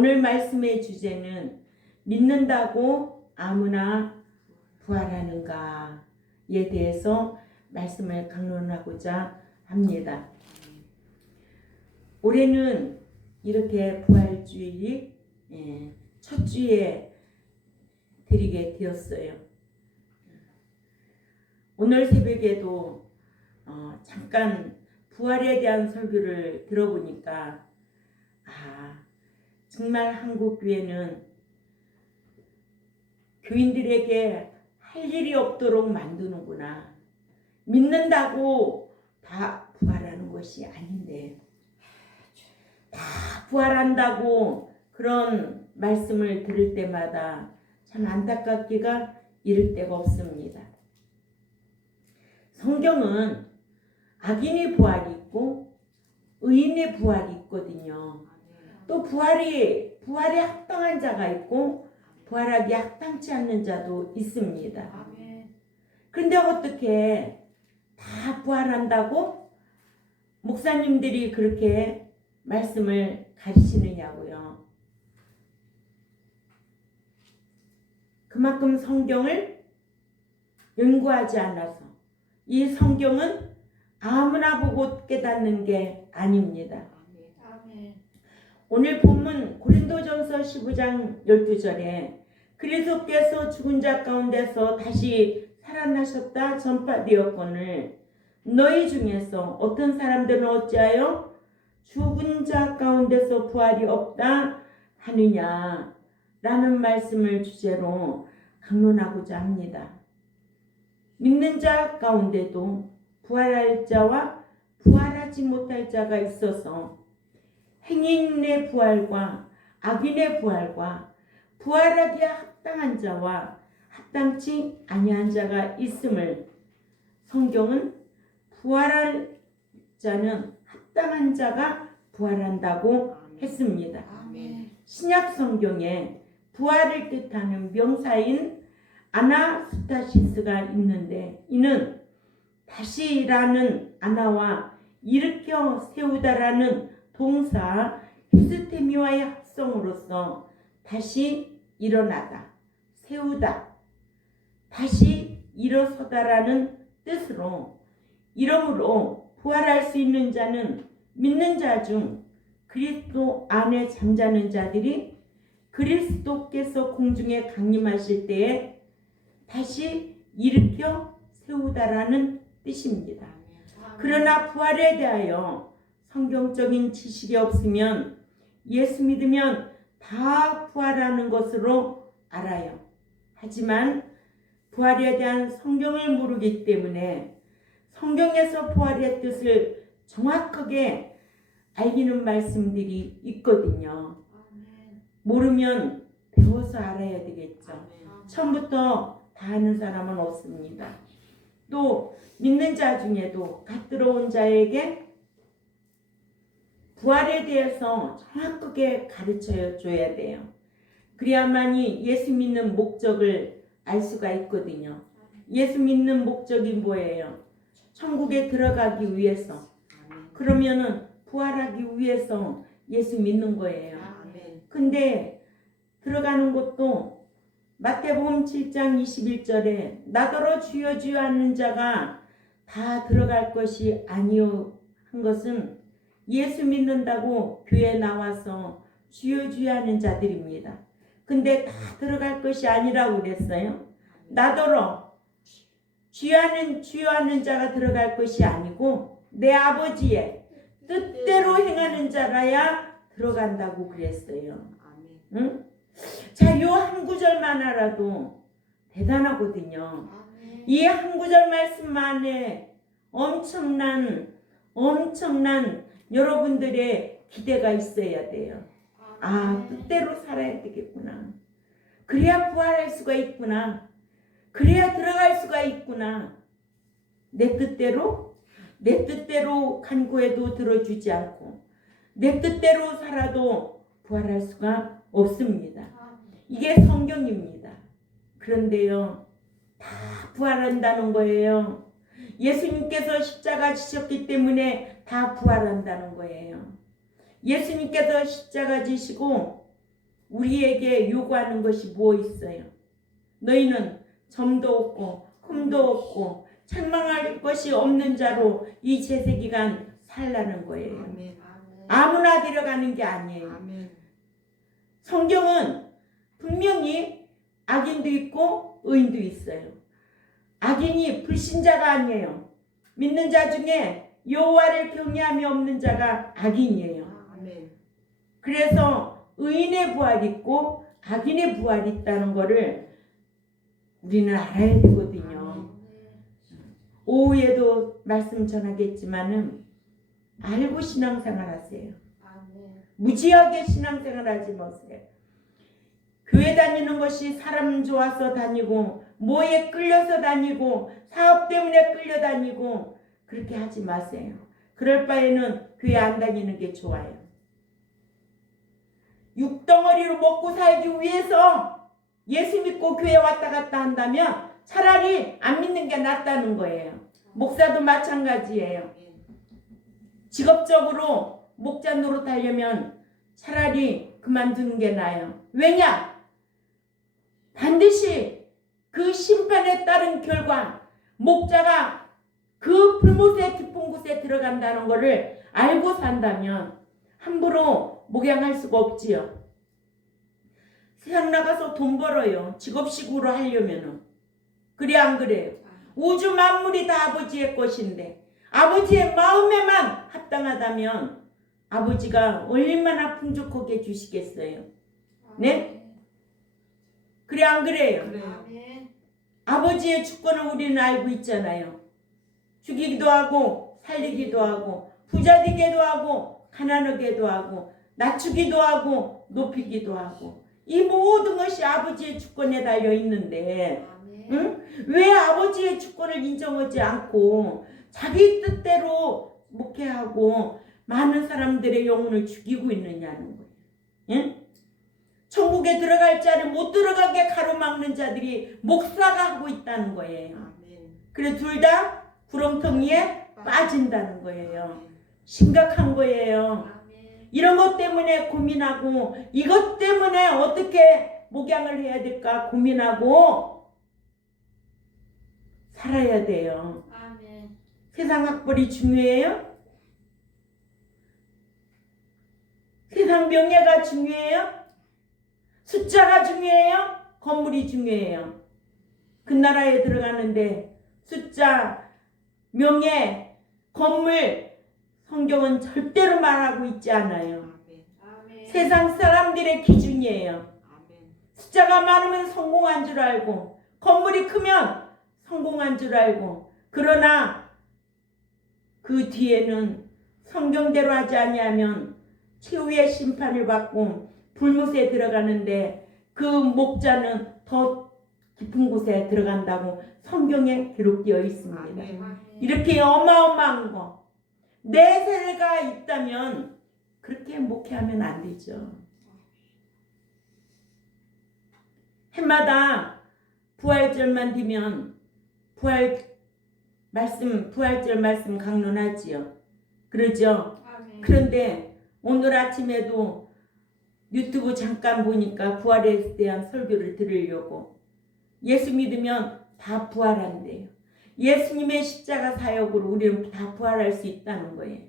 오늘 말씀의 주제는 믿는다고 아무나 부활하는가에 대해서 말씀을 강론하고자 합니다. 올해는 이렇게 부활주일이 첫 주에 드리게 되었어요. 오늘 새벽에도 잠깐 부활에 대한 설교를 들어보니까 정말 한국 교회는 교인들에게 할 일이 없도록 만드는구나. 믿는다고 다 부활하는 것이 아닌데 다 부활한다고 그런 말씀을 들을 때마다 참 안타깝기가 이를 데가 없습니다. 성경은 악인의 부활이 있고 의인의 부활이 있거든요. 또 부활에 합당한 자가 있고 부활하기 합당치 않는 자도 있습니다. 그런데 어떻게 다 부활한다고 목사님들이 그렇게 말씀을 가르치느냐고요. 그만큼 성경을 연구하지 않아서 이 성경은 아무나 보고 깨닫는 게 아닙니다. 오늘 본문 고린도전서 15장 12절에 그리스도께서 죽은 자 가운데서 다시 살아나셨다 전파되었거늘 너희 중에서 어떤 사람들은 어찌하여 죽은 자 가운데서 부활이 없다 하느냐 라는 말씀을 주제로 강론하고자 합니다. 믿는 자 가운데도 부활할 자와 부활하지 못할 자가 있어서 행인의 부활과 악인의 부활과 부활하기에 합당한 자와 합당치 아니한 자가 있음을 성경은 부활할 자는 합당한 자가 부활한다고 했습니다. 신약 성경에 부활을 뜻하는 명사인 아나스타시스가 있는데 이는 다시라는 아나와 일으켜 세우다라는 동사 히스테미와의 합성으로서 다시 일어나다, 세우다, 다시 일어서다라는 뜻으로 이러므로 부활할 수 있는 자는 믿는 자 중 그리스도 안에 잠자는 자들이 그리스도께서 공중에 강림하실 때에 다시 일으켜 세우다라는 뜻입니다. 그러나 부활에 대하여 성경적인 지식이 없으면 예수 믿으면 다 부활하는 것으로 알아요. 하지만 부활에 대한 성경을 모르기 때문에 성경에서 부활의 뜻을 정확하게 알기는 말씀들이 있거든요. 모르면 배워서 알아야 되겠죠. 처음부터 다 아는 사람은 없습니다. 또 믿는 자 중에도 갓 들어온 자에게 부활에 대해서 정확하게 가르쳐 줘야 돼요. 그래야만이 예수 믿는 목적을 알 수가 있거든요. 예수 믿는 목적이 뭐예요? 천국에 들어가기 위해서. 그러면은 부활하기 위해서 예수 믿는 거예요. 근데 들어가는 것도 마태복음 7장 21절에 나더러 주여 주여 하는 자가 다 들어갈 것이 아니요 한 것은 예수 믿는다고 교회에 나와서 주여 주여 하는 자들입니다. 근데 다 들어갈 것이 아니라고 그랬어요. 나더러 주여 하는 자가 들어갈 것이 아니고 내 아버지의 뜻대로 행하는 자라야 들어간다고 그랬어요. 응? 자, 요 한 구절만 알아도 대단하거든요. 이 한 구절 말씀 안에 엄청난 여러분들의 기대가 있어야 돼요. 뜻대로 살아야 되겠구나. 그래야 부활할 수가 있구나. 그래야 들어갈 수가 있구나. 내 뜻대로 간구해도 들어주지 않고 내 뜻대로 살아도 부활할 수가 없습니다. 이게 성경입니다. 그런데요, 다 부활한다는 거예요. 예수님께서 십자가 지셨기 때문에 다 부활한다는 거예요. 예수님께서 십자가 지시고 우리에게 요구하는 것이 뭐 있어요? 너희는 점도 없고 흠도 없고 책망할 것이 없는 자로 이 제세기간 살라는 거예요. 아멘. 아무나 데려가는 게 아니에요. 아멘. 성경은 분명히 악인도 있고 의인도 있어요. 악인이 불신자가 아니에요. 믿는 자 중에 여호와를 경외함이 없는 자가 악인이에요. 아멘. 그래서 의인의 부활이 있고 악인의 부활이 있다는 거를 우리는 알아야 되거든요. 오후에도 말씀 전하겠지만은 알고 신앙생활 하세요. 무지하게 신앙생활 하지 마세요. 교회 다니는 것이 사람 좋아서 다니고 뭐에 끌려서 다니고 사업 때문에 끌려다니고 그렇게 하지 마세요. 그럴 바에는 교회 안 다니는 게 좋아요. 육덩어리로 먹고 살기 위해서 예수 믿고 교회 왔다 갔다 한다면 차라리 안 믿는 게 낫다는 거예요. 목사도 마찬가지예요. 직업적으로 목자 노릇하려면 차라리 그만두는 게 나아요. 왜냐? 반드시 그 심판에 따른 결과 목자가 그 불못의 깊은 곳에 들어간다는 것을 알고 산다면 함부로 목양할 수가 없지요. 세상 나가서 돈 벌어요. 직업식으로 하려면은. 그래 안 그래요? 우주 만물이 다 아버지의 것인데 아버지의 마음에만 합당하다면 아버지가 얼마나 풍족하게 주시겠어요? 네? 그래 안 그래요? 그래요. 아버지의 주권을 우리는 알고 있잖아요. 죽이기도 하고 살리기도 하고 부자 되게도 하고 가난하게도 하고 낮추기도 하고 높이기도 하고 이 모든 것이 아버지의 주권에 달려 있는데 응? 왜 아버지의 주권을 인정하지 않고 자기 뜻대로 목회하고 많은 사람들의 영혼을 죽이고 있느냐는 거예요. 응? 천국에 들어갈 자를 못 들어가게 가로막는 자들이 목사가 하고 있다는 거예요. 그래 둘 다 구렁텅이에 빠진다는 거예요. 심각한 거예요. 이런 것 때문에 고민하고 이것 때문에 어떻게 목양을 해야 될까 고민하고 살아야 돼요. 세상 학벌이 중요해요? 세상 명예가 중요해요? 숫자가 중요해요? 건물이 중요해요? 그 나라에 들어가는데 숫자, 명예, 건물 성경은 절대로 말하고 있지 않아요. 세상 사람들의 기준이에요. 숫자가 많으면 성공한 줄 알고 건물이 크면 성공한 줄 알고 그러나 그 뒤에는 성경대로 하지 아니하면 최후의 심판을 받고 불못에 들어가는데 그 목자는 더 깊은 곳에 들어간다고 성경에 기록되어 있습니다. 이렇게 어마어마한 거 내 세가 있다면 그렇게 목회하면 안 되죠. 해마다 부활절만 되면 부활절 말씀 강론하지요. 그러죠? 그런데 오늘 아침에도 유튜브 잠깐 보니까 부활에 대한 설교를 들으려고 예수 믿으면 다 부활한대요. 예수님의 십자가 사역으로 우리는 다 부활할 수 있다는 거예요.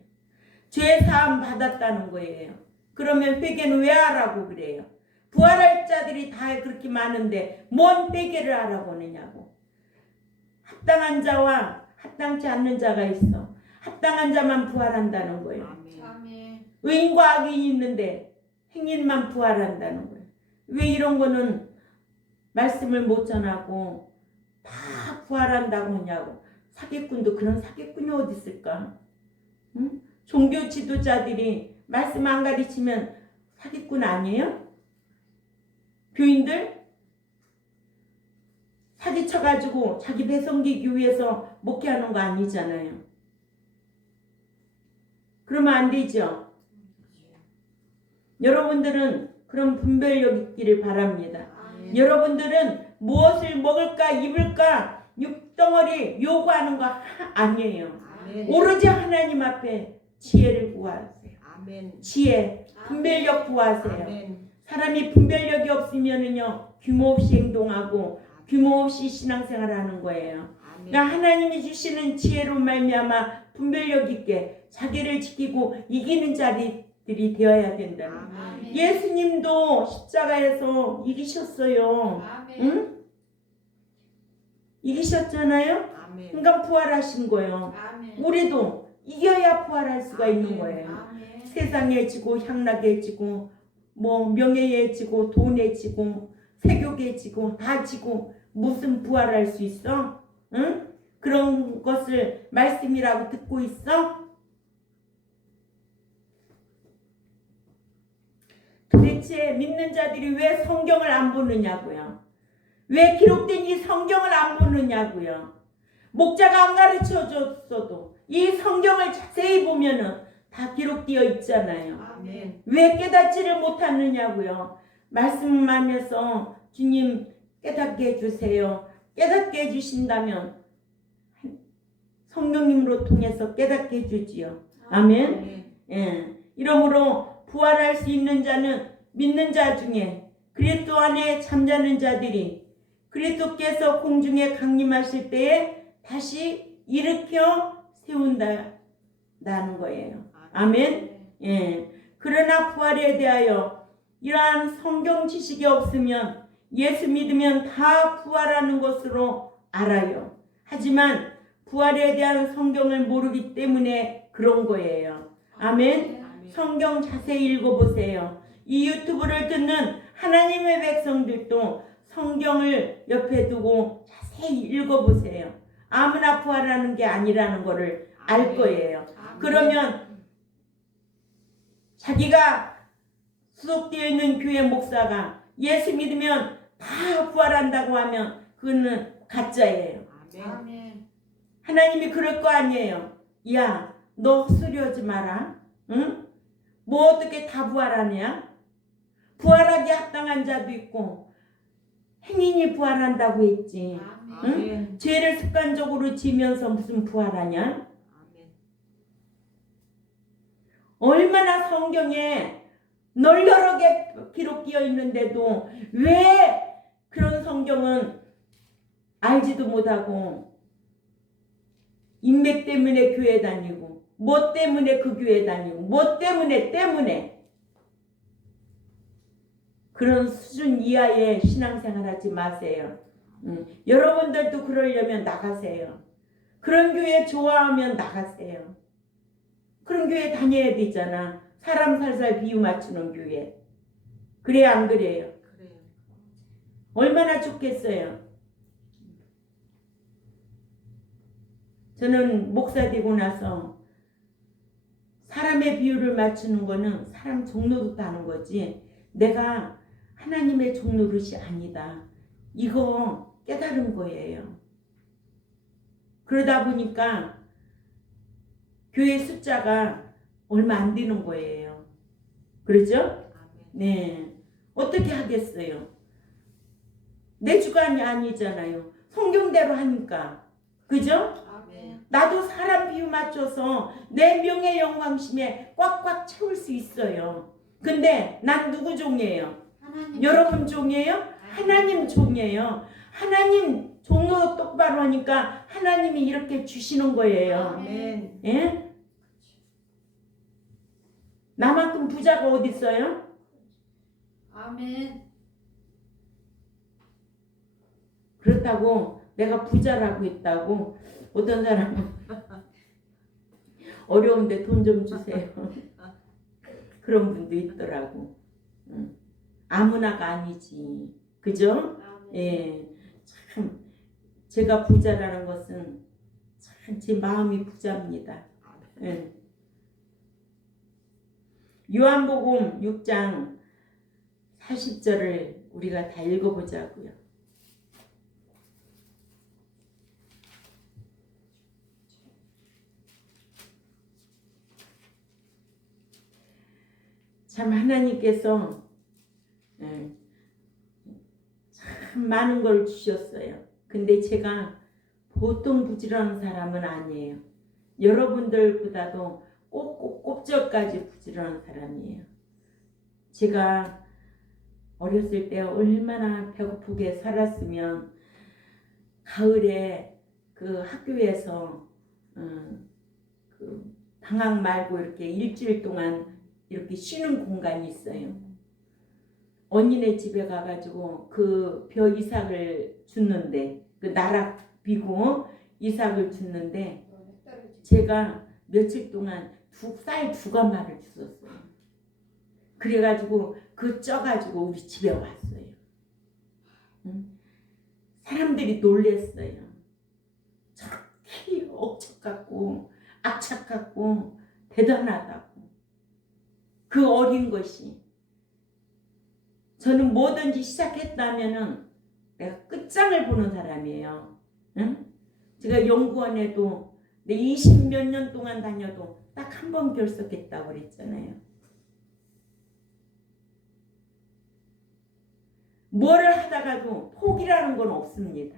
죄 사함 받았다는 거예요. 그러면 회개는 왜 하라고 그래요? 부활할 자들이 다 그렇게 많은데 뭔 회개를 하라고 하느냐고. 합당한 자와 합당치 않는 자가 있어. 합당한 자만 부활한다는 거예요. 의인과 악인이 있는데 행인만 부활한다는 거예요. 왜 이런 거는 말씀을 못 전하고 다 부활한다고 하냐고. 사기꾼도 그런 사기꾼이 어디 있을까? 응? 종교 지도자들이 말씀 안 가르치면 사기꾼 아니에요? 교인들 사기쳐가지고 자기 배송기기 위해서 목회하는 거 아니잖아요. 그러면 안 되죠. 여러분들은 그런 분별력 있기를 바랍니다. 여러분들은 무엇을 먹을까 입을까 육덩어리 요구하는 거 아니에요. 오로지 하나님 앞에 지혜를 구하세요. 지혜, 분별력 구하세요. 사람이 분별력이 없으면은요 규모 없이 행동하고 규모 없이 신앙생활하는 거예요. 그러니까 하나님이 주시는 지혜로 말미암아 분별력 있게 자기를 지키고 이기는 자들이 되어야 된다는 거예요. 예수님도 십자가에서 이기셨어요. 응? 이기셨잖아요. 그러니까 부활하신 거예요. 우리도 이겨야 부활할 수가 있는 거예요. 세상에 지고 향락에 지고 뭐 명예에 지고 돈에 지고 세욕에 지고 다 지고 무슨 부활할 수 있어? 응? 그런 것을 말씀이라고 듣고 있어? 도대체 믿는 자들이 왜 성경을 안 보느냐고요? 왜 기록된 이 성경을 안 보느냐고요? 목자가 안 가르쳐 줬어도 이 성경을 자세히 보면은 다 기록되어 있잖아요. 왜 깨닫지를 못하느냐고요? 말씀하면서 주님 깨닫게 해주세요. 깨닫게 해주신다면 성령님으로 통해서 깨닫게 해주지요. 아멘. 예. 이러므로 부활할 수 있는 자는 믿는 자 중에 그리스도 안에 잠자는 자들이 그리스도께서 공중에 강림하실 때에 다시 일으켜 세운다는 거예요. 아멘. 예. 그러나 부활에 대하여 이러한 성경 지식이 없으면 예수 믿으면 다 부활하는 것으로 알아요. 하지만 부활에 대한 성경을 모르기 때문에 그런 거예요. 아멘. 성경 자세히 읽어보세요. 이 유튜브를 듣는 하나님의 백성들도 성경을 옆에 두고 자세히 읽어보세요. 아무나 부활하는 게 아니라는 것을 알 거예요. 그러면 자기가 소속되어 있는 교회 목사가 예수 믿으면 다 부활한다고 하면 그거는 가짜예요. 하나님이 그럴 거 아니에요. 야, 너 헛소리하지 마라. 응? 뭐 어떻게 다 부활하냐? 부활하기 합당한 자도 있고 행인이 부활한다고 했지. 응? 죄를 습관적으로 지면서 무슨 부활하냐? 얼마나 성경에 널널하게 기록되어 있는데도 왜 그런 성경은 알지도 못하고 인맥 때문에 교회 다니고 뭐 때문에 그 교회 다니고 뭐 때문에 그런 수준 이하의 신앙생활 하지 마세요. 여러분들도 그러려면 나가세요. 그런 교회 좋아하면 나가세요. 그런 교회 다녀야 되잖아. 사람 살살 비유 맞추는 교회. 그래 안 그래요? 얼마나 좋겠어요. 저는 목사 되고 나서 사람의 비유를 맞추는 거는 사람 종노릇 하는 거지 내가 하나님의 종노릇이 아니다. 이거 깨달은 거예요. 그러다 보니까 교회 숫자가 얼마 안 되는 거예요. 그렇죠? 네. 어떻게 하겠어요? 내 주관이 아니잖아요. 성경대로 하니까. 그죠? 나도 사람 비유 맞춰서 내 명예 영광심에 꽉꽉 채울 수 있어요. 근데 난 누구 종이에요? 여러분 종이에요? 하나님 종이에요. 하나님 종로 똑바로 하니까 하나님이 이렇게 주시는 거예요. 예? 나만큼 부자가 어디 있어요? 아멘. 그렇다고 내가 부자라고 했다고 어떤 사람은 어려운데 돈 좀 주세요. 그런 분도 있더라고. 아무나가 아니지. 그죠? 예. 참 제가 부자라는 것은 참 제 마음이 부자입니다. 예. 요한복음 6장 40절을 우리가 다 읽어보자고요. 참 하나님께서 참 많은 걸 주셨어요. 근데 제가 보통 부지런한 사람은 아니에요. 여러분들보다도 꼽적까지 부지런한 사람이에요. 제가 어렸을 때 얼마나 배고프게 살았으면 가을에 그 학교에서 그 방학 말고 이렇게 일주일 동안 이렇게 쉬는 공간이 있어요. 언니네 집에 가가지고 그 벼 이삭을 줬는데 그 나락 비고 이삭을 줬는데 제가 며칠 동안 쌀 두 가마를 주웠어요. 그래가지고 그 쪄가지고 우리 집에 왔어요. 응? 사람들이 놀랬어요. 저렇게 억척 같고 악착 같고 대단하다고. 그 어린 것이. 저는 뭐든지 시작했다면은 내가 끝장을 보는 사람이에요. 응? 제가 연구원에도 내 20몇 년 동안 다녀도 딱 한 번 결석했다고 그랬잖아요. 뭐를 하다가도 포기라는 건 없습니다.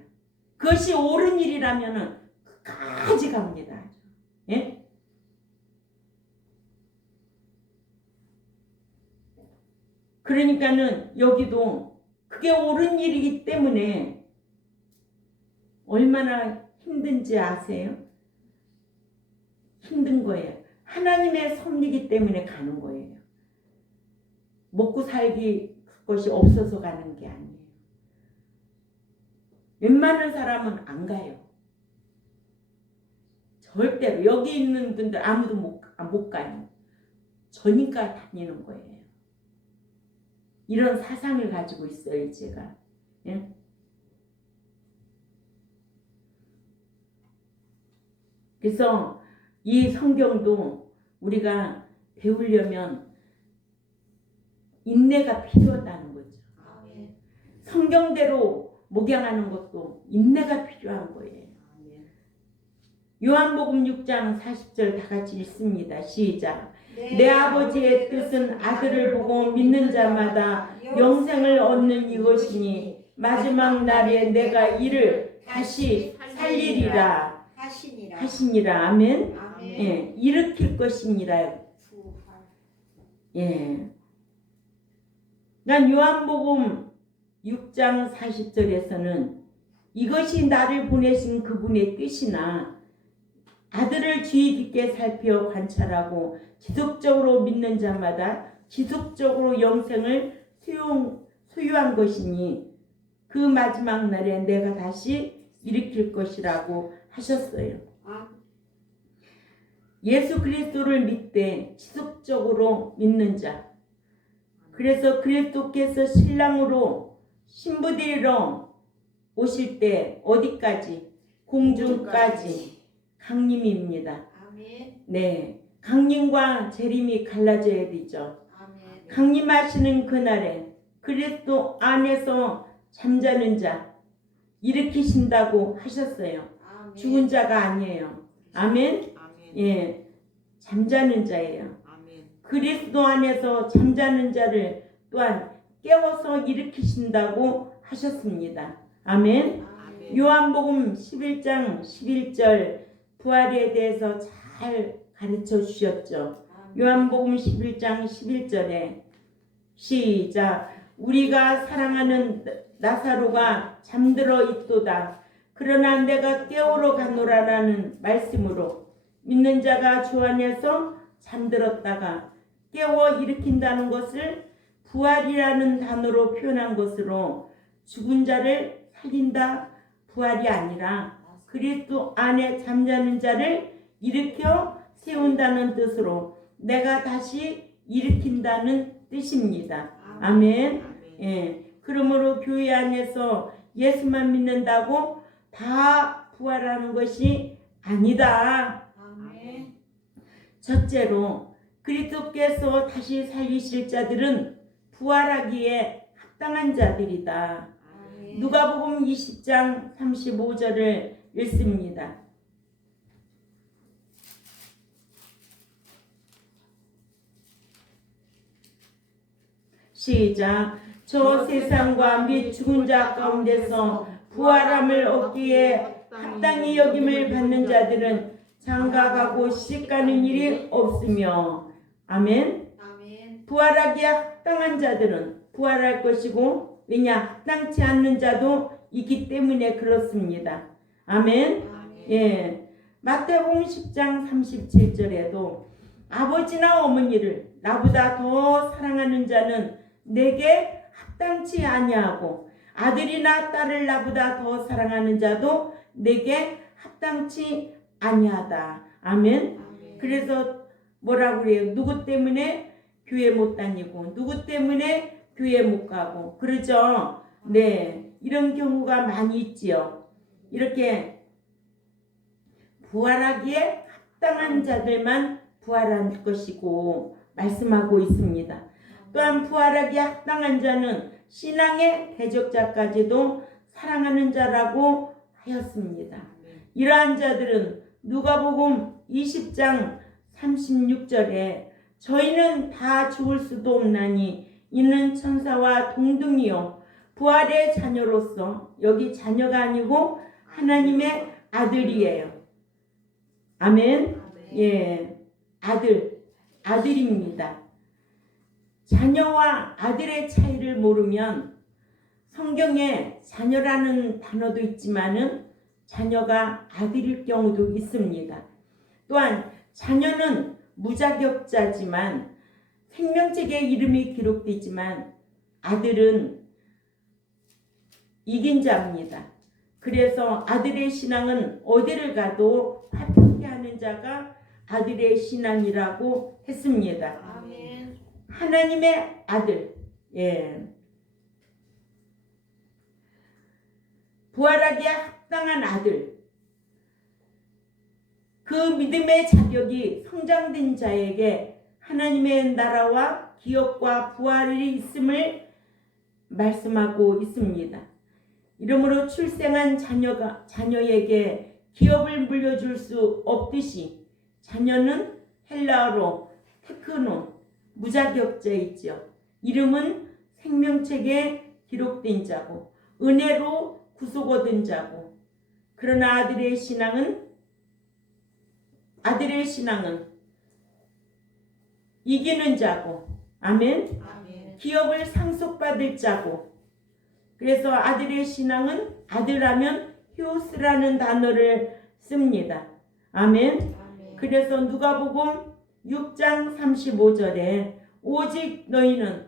그것이 옳은 일이라면은 끝까지 갑니다. 예? 그러니까는 여기도 그게 옳은 일이기 때문에 얼마나 힘든지 아세요? 힘든 거예요. 하나님의 섭리이기 때문에 가는 거예요. 먹고 살기 것이 없어서 가는 게 아니에요. 웬만한 사람은 안 가요. 절대로 여기 있는 분들 아무도 못 가요. 저니까 다니는 거예요. 이런 사상을 가지고 있어요, 제가. 예? 그래서 이 성경도 우리가 배우려면 인내가 필요하다는 거죠. 아멘. 성경대로 목양하는 것도 인내가 필요한 거예요. 요한복음 6장 40절 다 같이 읽습니다. 시작. 내 아버지의 뜻은 아들을 보고 믿는 자마다 영생을 얻는 이것이니 마지막 날에 내가 이를 다시 살리리라 하시니라. 아멘. 아멘. 예, 일으킬 것이니라. 예. 난 요한복음 6장 40절에서는 이것이 나를 보내신 그분의 뜻이나 아들을 주의 깊게 살펴 관찰하고 지속적으로 믿는 자마다 지속적으로 영생을 소유한 것이니 그 마지막 날에 내가 다시 일으킬 것이라고 하셨어요. 예수 그리스도를 믿되 지속적으로 믿는 자. 그래서 그리스도께서 신랑으로 신부되리러 오실 때 어디까지? 공중까지. 강림입니다. 아멘. 네, 강림과 재림이 갈라져야 되죠. 아멘. 강림하시는 그날에 그리스도 안에서 잠자는 자 일으키신다고 하셨어요. 아멘. 죽은 자가 아니에요. 아멘. 아멘. 예, 잠자는 자예요. 아멘. 그리스도 안에서 잠자는 자를 또한 깨워서 일으키신다고 하셨습니다. 아멘. 아멘. 요한복음 11장 11절 부활에 대해서 잘 가르쳐 주셨죠. 요한복음 11장 11절에 시작. 우리가 사랑하는 나사로가 잠들어 있도다. 그러나 내가 깨우러 가노라라는 말씀으로 믿는 자가 주 안에서 잠들었다가 깨워 일으킨다는 것을 부활이라는 단어로 표현한 것으로 죽은 자를 살린다 부활이 아니라 그리스도 안에 잠자는 자를 일으켜 세운다는 뜻으로 내가 다시 일으킨다는 뜻입니다. 아멘. 예. 그러므로 교회 안에서 예수만 믿는다고 다 부활하는 것이 아니다. 아멘. 첫째로 그리스도께서 다시 살리실 자들은 부활하기에 합당한 자들이다. 아멘. 누가복음 20장 35절을 읽습니다. 시작. 저 세상과 및 죽은 자 가운데서 부활함을 얻기에 합당히 여김을 받는 자들은 장가가고 시집가는 일이 없으며 아멘. 아멘. 부활하기에 합당한 자들은 부활할 것이고 왜냐 합당치 않는 자도 있기 때문에 그렇습니다. 아멘. 예. 마태복음 10장 37절에도 아버지나 어머니를 나보다 더 사랑하는 자는 내게 합당치 아니하고 아들이나 딸을 나보다 더 사랑하는 자도 내게 합당치 아니하다. 아멘. 그래서 뭐라고 그래요? 누구 때문에 교회 못 다니고 누구 때문에 교회 못 가고 그러죠. 네, 이런 경우가 많이 있지요. 이렇게 부활하기에 합당한 자들만 부활할 것이고 말씀하고 있습니다. 또한 부활하기에 합당한 자는 신앙의 대적자까지도 사랑하는 자라고 하였습니다. 이러한 자들은 누가복음 20장 36절에 저희는 다 죽을 수도 없나니 이는 천사와 동등이요 부활의 자녀로서 여기 자녀가 아니고 하나님의 아들이에요. 아멘. 예, 아들입니다. 자녀와 아들의 차이를 모르면 성경에 자녀라는 단어도 있지만은 자녀가 아들일 경우도 있습니다. 또한 자녀는 무자격자지만 생명책에 이름이 기록되지만 아들은 이긴 자입니다. 그래서 아들의 신앙은 어디를 가도 화평케 하는 자가 아들의 신앙이라고 했습니다. 아멘. 하나님의 아들, 예. 부활하기에 합당한 아들. 그 믿음의 자격이 성장된 자에게 하나님의 나라와 기업과 부활이 있음을 말씀하고 있습니다. 이러므로 출생한 자녀에게 기업을 물려줄 수 없듯이 자녀는 헬라어로 테크노, 무자격자이지요. 이름은 생명책에 기록된 자고 은혜로 구속 얻은 자고 그러나 아들의 신앙은 이기는 자고 아멘. 기업을 상속받을 자고 그래서 아들의 신앙은 아들하면 히오스라는 단어를 씁니다. 아멘. 그래서 누가복음 6장 35절에 오직 너희는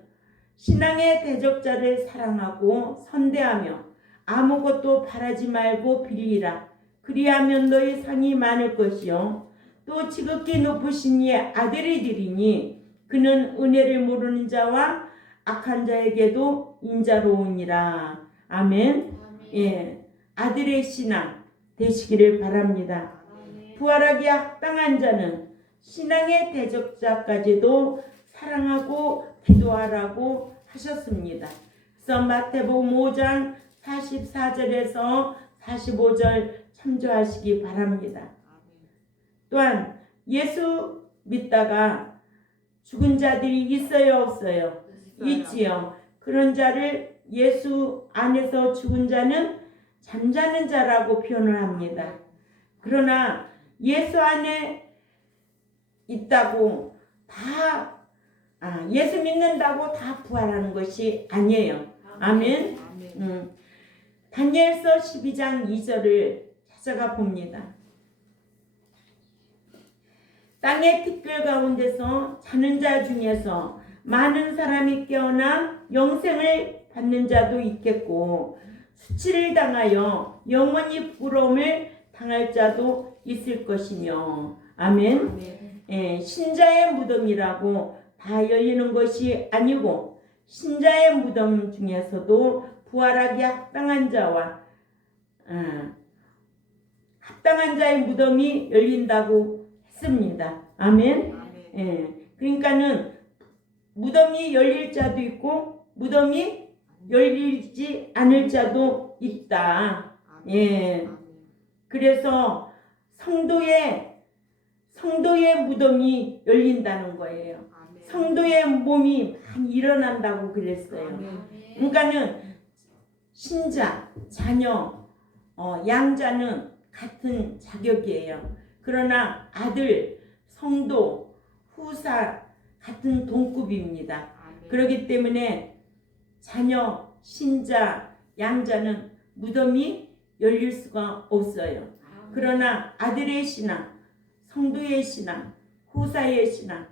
신앙의 대적자를 사랑하고 선대하며 아무것도 바라지 말고 빌리라. 그리하면 너희 상이 많을 것이요 또 지극히 높으신 이의 아들이 되리니 그는 은혜를 모르는 자와 악한 자에게도 인자로우니라. 아멘. 예, 아들의 신앙 되시기를 바랍니다. 부활하기에 합당한 자는 신앙의 대적자까지도 사랑하고 기도하라고 하셨습니다. 그래서 마태복음 5장 44절에서 45절 참조하시기 바랍니다. 또한 예수 믿다가 죽은 자들이 있어요 없어요? 있지요. 그런 자를 예수 안에서 죽은 자는 잠자는 자라고 표현을 합니다. 그러나 예수 안에 있다고 다 예수 믿는다고 다 부활하는 것이 아니에요. 아멘. 다니엘서 12장 2절을 찾아가 봅니다. 땅의 티끌 가운데서 자는 자 중에서 많은 사람이 깨어나 영생을 받는 자도 있겠고 수치를 당하여 영원히 부끄러움을 당할 자도 있을 것이며 아멘. 예, 신자의 무덤이라고 다 열리는 것이 아니고 신자의 무덤 중에서도 부활하기에 합당한 자와 합당한 자의 무덤이 열린다고 했습니다. 아멘. 예, 그러니까는 무덤이 열릴 자도 있고 무덤이 열리지 않을 자도 있다. 예. 그래서 성도의 무덤이 열린다는 거예요. 성도의 몸이 많이 일어난다고 그랬어요. 그러니까는 신자, 자녀, 양자는 같은 자격이에요. 그러나 아들, 성도, 후사 같은 동급입니다. 그렇기 때문에 자녀, 신자, 양자는 무덤이 열릴 수가 없어요. 그러나 아들의 신앙, 성도의 신앙, 후사의 신앙,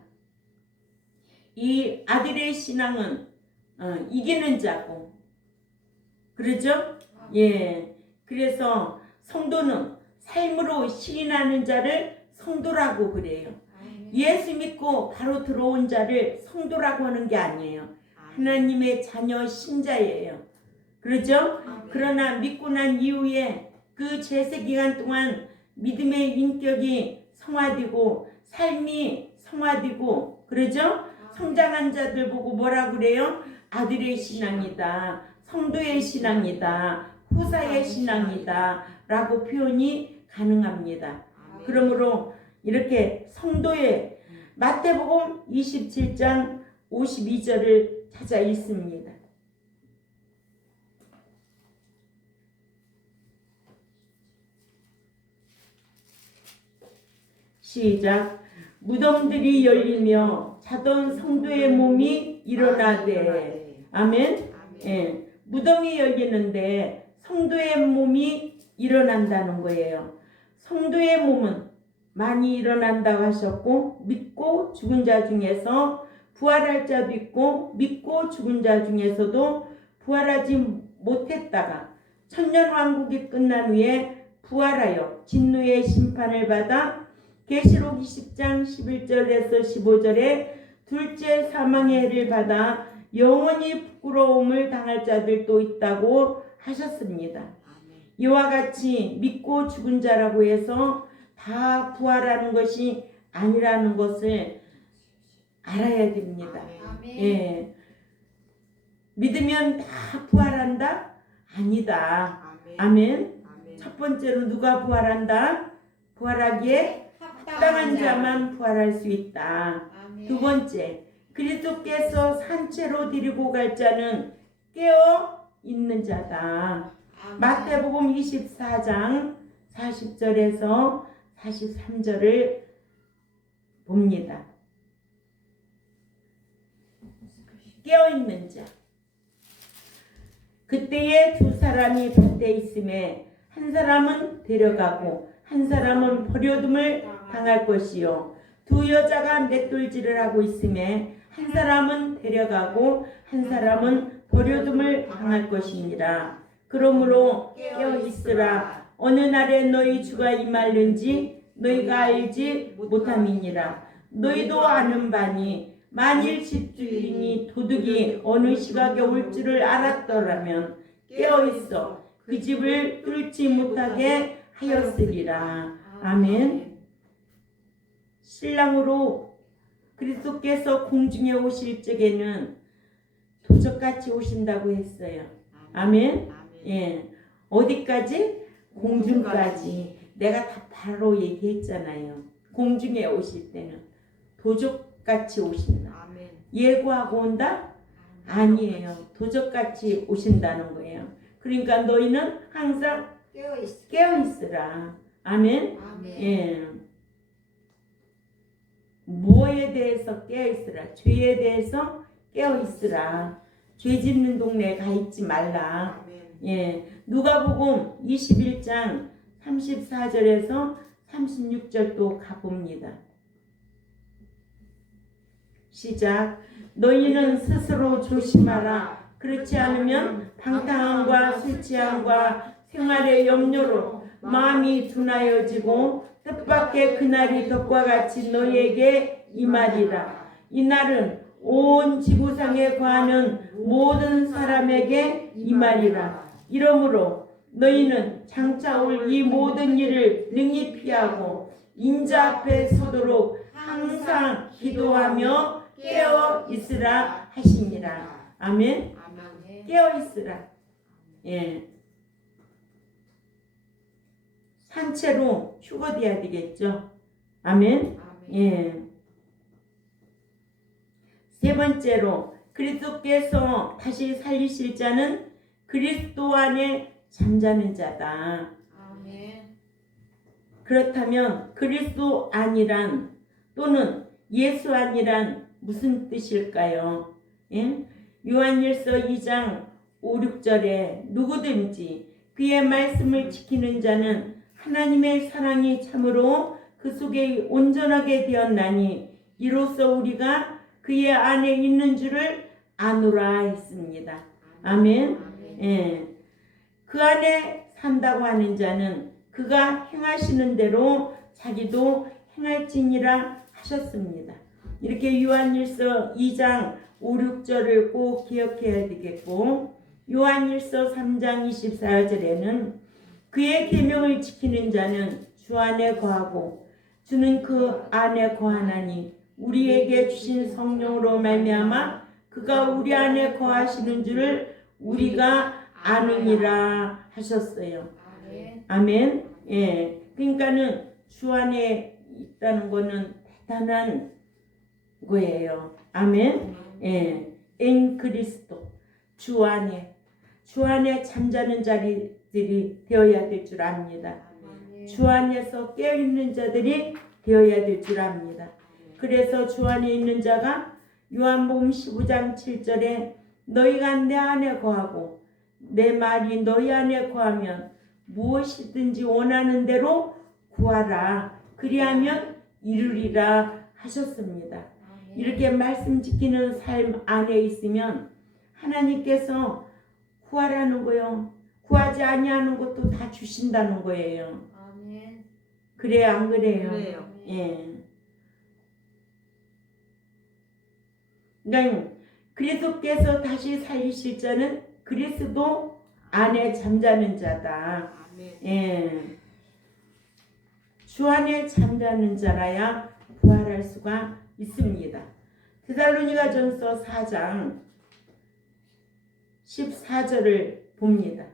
이 아들의 신앙은 이기는 자고, 그러죠? 예. 그래서 성도는 삶으로 시인하는 자를 성도라고 그래요. 예수 믿고 바로 들어온 자를 성도라고 하는 게 아니에요. 하나님의 자녀 신자예요. 그러죠? 그러나 믿고 난 이후에 그 제세 기간 동안 믿음의 인격이 성화되고 삶이 성화되고, 그러죠? 성장한 자들 보고 뭐라 그래요? 아들의 신앙이다, 성도의 신앙이다, 후사의 신앙이다 라고 표현이 가능합니다. 그러므로 이렇게 성도의 마태복음 27장 52절을 찾아 읽습니다. 시작. 무덤들이 열리며 자던 성도의 몸이 일어나되. 아멘. 예. 무덤이 열리는데 성도의 몸이 일어난다는 거예요. 성도의 몸은 많이 일어난다고 하셨고, 믿고 죽은 자 중에서 부활할 자도 있고, 믿고 죽은 자 중에서도 부활하지 못했다가 천년왕국이 끝난 후에 부활하여 진노의 심판을 받아 계시록 20장 11절에서 15절에 둘째 사망의 해를 받아 영원히 부끄러움을 당할 자들도 있다고 하셨습니다. 이와 같이 믿고 죽은 자라고 해서 다 부활하는 것이 아니라는 것을 알아야 됩니다. 예. 믿으면 다 부활한다? 아니다. 아멘. 첫 번째로 누가 부활한다? 부활하기에 합당한 자만 부활할 수 있다. 두 번째, 그리스도께서 산채로 데리고 갈 자는 깨어 있는 자다. 마태복음 24장 40절에서 43절을 봅니다. 깨어있는 자. 그때에 두 사람이 밭에 있음에 한 사람은 데려가고 한 사람은 버려둠을 당할 것이요, 두 여자가 맷돌질을 하고 있음에 한 사람은 데려가고 한 사람은 버려둠을 당할 것이니라. 그러므로 깨어있으라. 어느 날에 너희 주가 임할는지 너희가 알지 못함이니라. 너희도 아는 바니 만일 집주인이 도둑이 어느 시각에 올 줄을 알았더라면 깨어있어 그 집을 뚫지 못하게 하였으리라. 아멘. 신랑으로 그리스도께서 공중에 오실 적에는 도적같이 오신다고 했어요. 아멘. 예. 어디까지? 공중까지. 내가 다 바로 얘기했잖아요. 공중에 오실 때는 도적같이 오신다. 예고하고 온다? 아니에요. 도적같이 오신다는 거예요. 그러니까 너희는 항상 깨어있으라. 아멘. 예. 뭐에 대해서 깨어있으라? 죄에 대해서 깨어있으라. 죄 짓는 동네에 가 있지 말라. 예. 누가복음 21장 34절에서 36절도 가봅니다. 시작. 너희는 스스로 조심하라. 그렇지 않으면 방탕함과 술 취함과 생활의 염려로 마음이 둔하여지고 뜻밖의 그날이 덕과 같이 너희에게 임하리라. 이날은 온 지구상에 거하는 모든 사람에게 임하리라. 이러므로 너희는 장차 올 이 모든 일을 능히 피하고 인자 앞에 서도록 항상 기도하며 깨어 있으라 하시니라. 아멘. 깨어 있으라. 예. 산채로 휴거돼야 되겠죠. 아멘. 예. 세 번째로 그리스도께서 다시 살리실 자는 그리스도 안에 잠자는 자다. 그렇다면 그리스도 안이란 또는 예수 안이란 무슨 뜻일까요? 예? 요한일서 2장 5, 6절에 누구든지 그의 말씀을 지키는 자는 하나님의 사랑이 참으로 그 속에 온전하게 되었나니 이로써 우리가 그의 안에 있는 줄을 아노라 했습니다. 아멘. 예. 그 안에 산다고 하는 자는 그가 행하시는 대로 자기도 행할지니라 하셨습니다. 이렇게 요한일서 2장 5, 6절을 꼭 기억해야 되겠고, 요한일서 3장 24절에는 그의 계명을 지키는 자는 주 안에 거하고 주는 그 안에 거하나니 우리에게 주신 성령으로 말미암아 그가 우리 안에 거하시는 줄을 우리가 아느니라 하셨어요. 아멘. 예. 그러니까는 주 안에 있다는 거는 대단한 거예요. 아멘. 예. 엔 그리스도 주 안에 잠자는 자리들이 되어야 될 줄 압니다. 주 안에서 깨어있는 자들이 되어야 될 줄 압니다. 그래서 주 안에 있는 자가 요한복음 15장 7절에 너희가 내 안에 거하고 내 말이 너희 안에 거하면 무엇이든지 원하는 대로 구하라. 그리하면 이루리라 하셨습니다. 이렇게 말씀 지키는 삶 안에 있으면 하나님께서 구하라는 거요. 구하지 아니하는 것도 다 주신다는 거예요. 그래요, 안 그래요? 그래요. 예. 그러니까 그리스도께서 다시 살리실 자는 그리스도 안에 잠자는 자다. 예. 주 안에 잠자는 자라야 부활할 수가 있습니다. 데살로니가전서 4장 14절을 봅니다.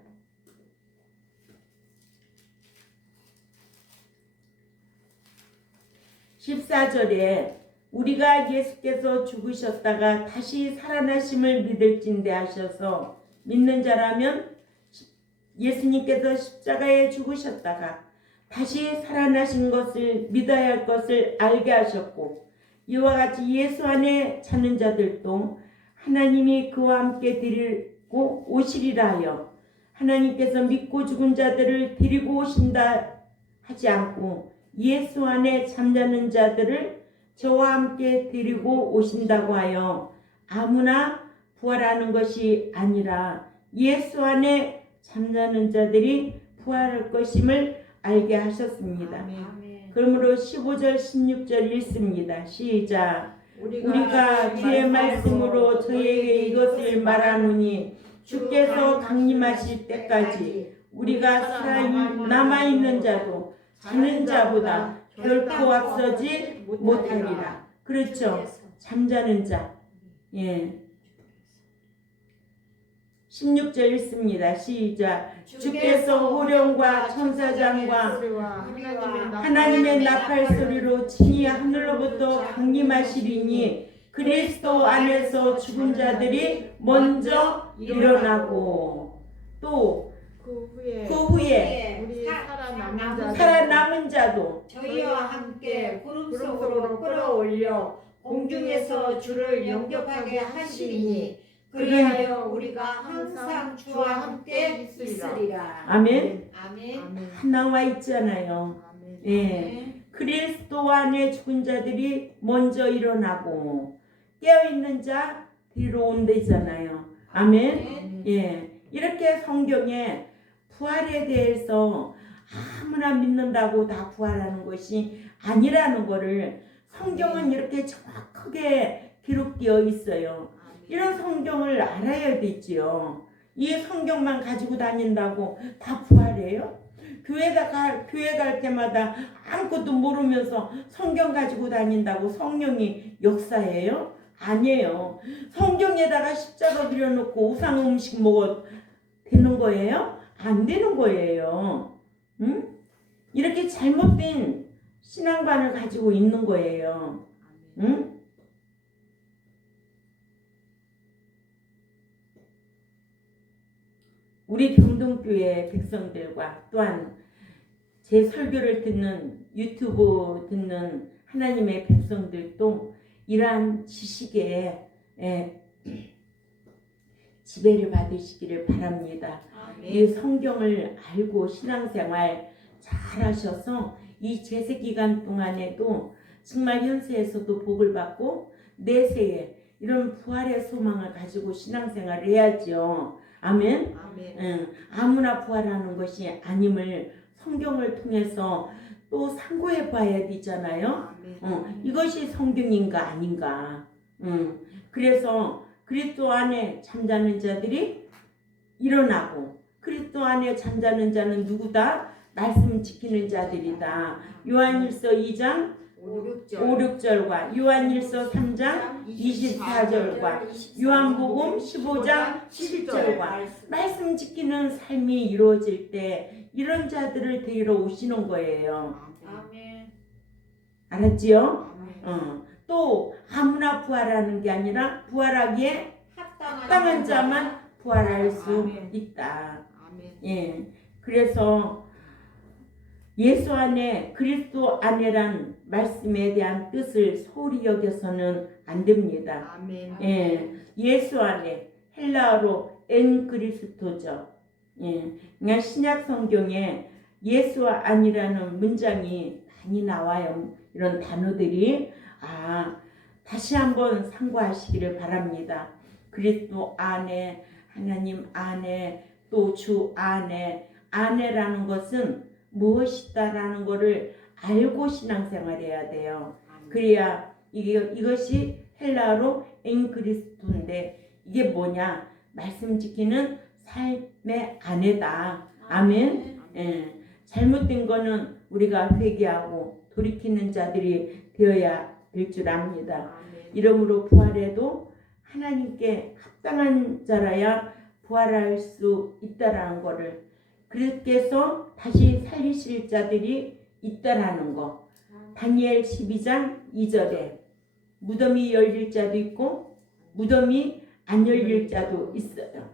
14절에 우리가 예수께서 죽으셨다가 다시 살아나심을 믿을진대 하셔서 믿는 자라면 예수님께서 십자가에 죽으셨다가 다시 살아나신 것을 믿어야 할 것을 알게 하셨고 이와 같이 예수 안에 찾는 자들도 하나님이 그와 함께 데리고 오시리라 하여 하나님께서 믿고 죽은 자들을 데리고 오신다 하지 않고 예수 안에 잠자는 자들을 저와 함께 데리고 오신다고 하여 아무나 부활하는 것이 아니라 예수 안에 잠자는 자들이 부활할 것임을 알게 하셨습니다. 그러므로 15절 16절 읽습니다. 시작. 우리가 주의 말씀으로 저희에게 이것을 말하노니 주께서 강림하실 때까지 우리가 남아있는 자도 자는 자보다 결코 앞서지 못하리라. 그렇죠. 잠자는 자. 예. 16절 읽습니다. 시작. 주께서 호령과 천사장과 하나님의 나팔 소리로 친히 하늘로부터 강림하시리니 그리스도 안에서 죽은 자들이 먼저 일어나고 또 그 후에 우리 살아남은 자도 저희와 함께 구름 속으로 끌어올려 공중에서 주를 영접하게 하시리니 그리하여 우리가 항상 주와 함께 있으리라. 아멘. 아멘. 나와 있잖아요. 예. 그리스도 안에 죽은 자들이 먼저 일어나고 깨어있는 자 뒤로 온대잖아요. 아멘. 예. 이렇게 성경에 부활에 대해서 아무나 믿는다고 다 부활하는 것이 아니라는 것을 성경은 이렇게 정확하게 기록되어 있어요. 이런 성경을 알아야 되지요. 이 성경만 가지고 다닌다고 다 부활해요? 교회 갈 때마다 아무것도 모르면서 성경 가지고 다닌다고 성령이 역사해요? 아니에요. 성경에다가 십자가 그려놓고 우상 음식 먹어도 되는 거예요? 안 되는 거예요. 응? 이렇게 잘못된 신앙관을 가지고 있는 거예요. 응? 우리 경동교회 백성들과 또한 제 설교를 듣는 유튜브 듣는 하나님의 백성들도 이러한 지식에 지배를 받으시기를 바랍니다. 이 아멘. 성경을 알고 신앙생활 잘 하셔서 이 제세 기간 동안에도 정말 현세에서도 복을 받고 내세에 이런 부활의 소망을 가지고 신앙생활을 해야죠. 아멘. 아멘. 아무나 부활하는 것이 아님을 성경을 통해서 또 상고해 봐야 되잖아요. 아멘. 이것이 성경인가 아닌가. 그래서 그리스도 안에 잠자는 자들이 일어나고 그리스도 안에 잠자는 자는 누구다? 말씀 지키는 자들이다. 요한일서 2장 5, 6절과 요한일서 3장 24절과 요한복음 15장 7절과 말씀 지키는 삶이 이루어질 때 이런 자들을 데리러 오시는 거예요. 아멘. 알았지요? 아멘. 또 아무나 부활하는 게 아니라 부활하기에 합당한 합당한 자만 부활할 수 아멘. 있다. 아멘. 예, 그래서 예수 안에 그리스도 안에란 말씀에 대한 뜻을 소홀히 여겨서는 안 됩니다. 아멘. 예, 예수 안에 헬라어로 엔 그리스도죠. 예, 그냥 신약 성경에 예수 안이라는 문장이 많이 나와요. 이런 단어들이 다시 한번 참고하시기를 바랍니다. 그리스도 안에 하나님 안에 또 주 안에라는 것은 무엇이다라는 것을 알고 신앙생활해야 돼요. 그래야 이것이 헬라어로 엔 그리스도인데 이게 뭐냐? 말씀 지키는 삶의 안에다. 아멘. 예, 잘못된 거는 우리가 회개하고 돌이키는 자들이 되어야 될 줄 압니다. 이러므로 부활에도 하나님께 합당한 자라야 부활할 수 있다라는 것을 그렇게 해서 다시 살리실 자들이 있다라는 거. 다니엘 12장 2절에 무덤이 열릴 자도 있고 무덤이 안 열릴 자도 있어요.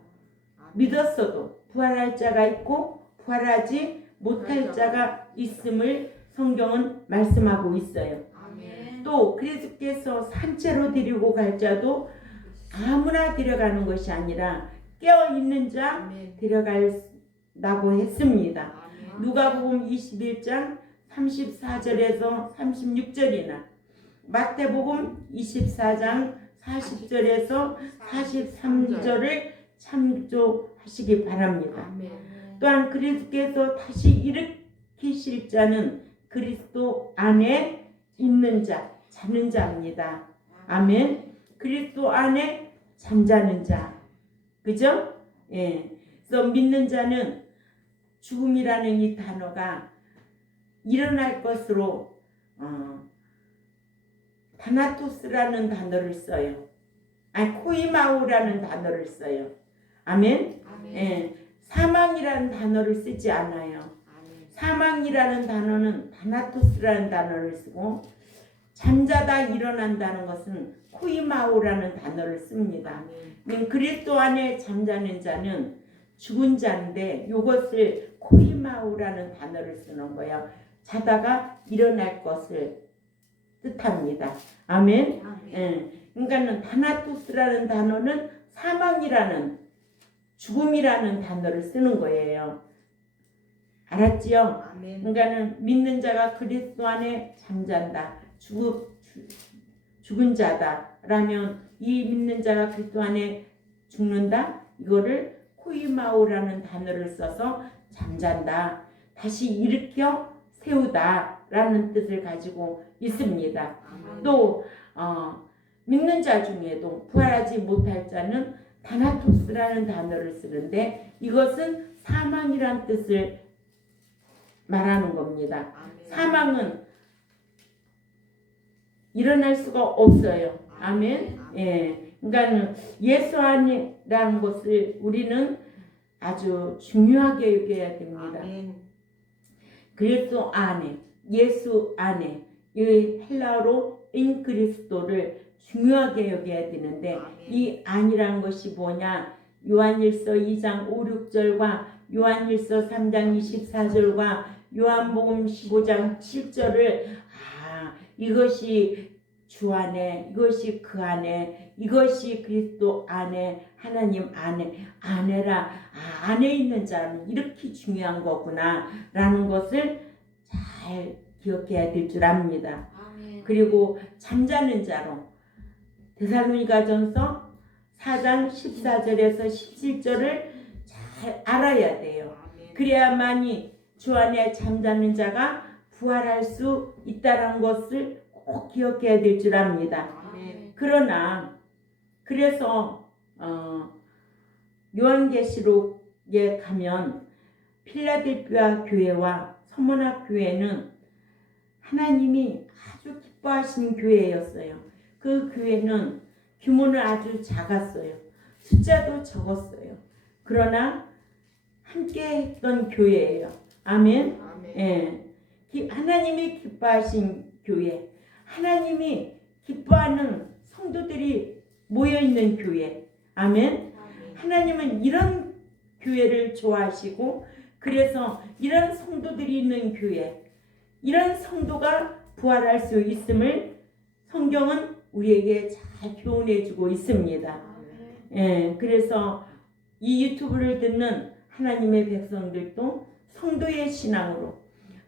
믿었어도 부활할 자가 있고 부활하지 못할 자가 있음을 성경은 말씀하고 있어요. 또 그리스도께서 산채로 데리고 갈 자도 아무나 데려가는 것이 아니라 깨어있는 자 데려간다고 했습니다. 누가복음 21장 34절에서 36절이나 마태복음 24장 40절에서 43절을 참조하시기 바랍니다. 또한 그리스도께서 다시 일으키실 자는 그리스도 안에 있는 자, 자는 자입니다. 아멘. 그리스도 안에 잠자는 자. 그죠? 예. 그래서 믿는 자는 죽음이라는 이 단어가 일어날 것으로 다나토스라는 단어를 써요. 코이마우라는 단어를 써요. 아멘. 예. 사망이라는 단어를 쓰지 않아요. 사망이라는 단어는 다나토스라는 단어를 쓰고 잠자다 일어난다는 것은 코이마오라는 단어를 씁니다. 그리스도 안에 잠자는 자는 죽은 자인데 이것을 코이마오라는 단어를 쓰는 거예요. 자다가 일어날 것을 뜻합니다. 아멘. 예. 그러니까는 다나토스라는 단어는 사망이라는 죽음이라는 단어를 쓰는 거예요. 알았지요? 그러니까는 믿는 자가 그리스도 안에 잠잔다. 죽은 자다라면 이 믿는 자가 그리스도 안에 죽는다. 이거를 코이마오라는 단어를 써서 잠잔다. 다시 일으켜 세우다라는 뜻을 가지고 있습니다. 또 믿는 자 중에도 부활하지 못할 자는 다나토스라는 단어를 쓰는데 이것은 사망이란 뜻을 말하는 겁니다. 사망은 일어날 수가 없어요. 아멘. 예. 그러니까 예수 안이라는 것을 우리는 아주 중요하게 여겨야 됩니다. 그리스도 안에, 예수 안에, 이 헬라어로 인 그리스도를 중요하게 여겨야 되는데 이 안이라는 것이 뭐냐? 요한일서 2장 5, 6절과 요한일서 3장 24절과 요한복음 15장 7절을 이것이 주 안에, 이것이 그 안에, 이것이 그리스도 안에, 하나님 안에라. 안에 있는 자는 이렇게 중요한 거구나 라는 것을 잘 기억해야 될 줄 압니다. 그리고 잠자는 자로 데살로니가전서 4장 14절에서 17절을 잘 알아야 돼요. 그래야만이 주 안에 잠자는 자가 부활할 수 있다는 것을 꼭 기억해야 될 줄 압니다. 그러나 그래서 요한계시록에 가면 필라델피아 교회와 서머나 교회는 하나님이 아주 기뻐하시는 교회였어요. 그 교회는 규모는 아주 작았어요. 숫자도 적었어요. 그러나 함께 했던 교회예요. 아멘. 예. 하나님이 기뻐하신 교회, 하나님이 기뻐하는 성도들이 모여있는 교회. 아멘. 하나님은 이런 교회를 좋아하시고 그래서 이런 성도들이 있는 교회, 이런 성도가 부활할 수 있음을 성경은 우리에게 잘 교훈해주고 있습니다. 예, 그래서 이 유튜브를 듣는 하나님의 백성들도 성도의 신앙으로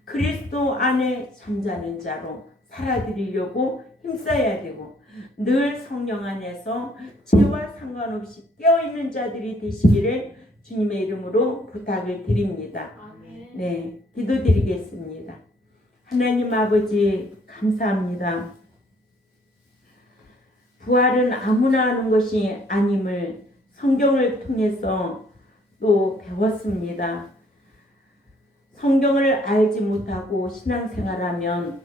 그리스도 안에 잠자는 자로 살아드리려고 힘써야 되고 늘 성령 안에서 죄와 상관없이 깨어있는 자들이 되시기를 주님의 이름으로 부탁을 드립니다. 네, 기도드리겠습니다. 하나님 아버지 감사합니다. 부활은 아무나 하는 것이 아님을 성경을 통해서 또 배웠습니다. 성경을 알지 못하고 신앙생활하면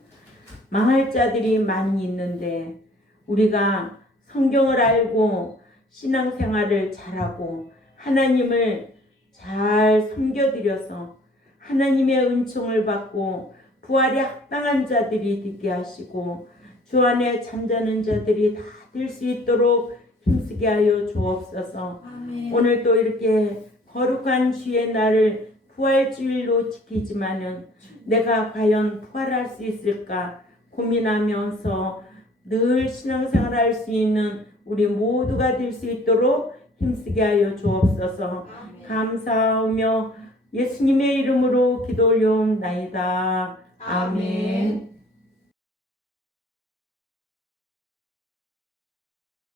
망할 자들이 많이 있는데 우리가 성경을 알고 신앙생활을 잘하고 하나님을 잘 섬겨드려서 하나님의 은총을 받고 부활에 합당한 자들이 되게 하시고 주 안에 잠자는 자들이 다 될 수 있도록 힘쓰게 하여 주옵소서. 오늘 또 이렇게 거룩한 주의 날을 부활주일로 지키지만은 내가 과연 부활할 수 있을까 고민하면서 늘 신앙생활 할 수 있는 우리 모두가 될 수 있도록 힘쓰게 하여 주옵소서. 감사하며 예수님의 이름으로 기도 올려옵나이다. 아멘.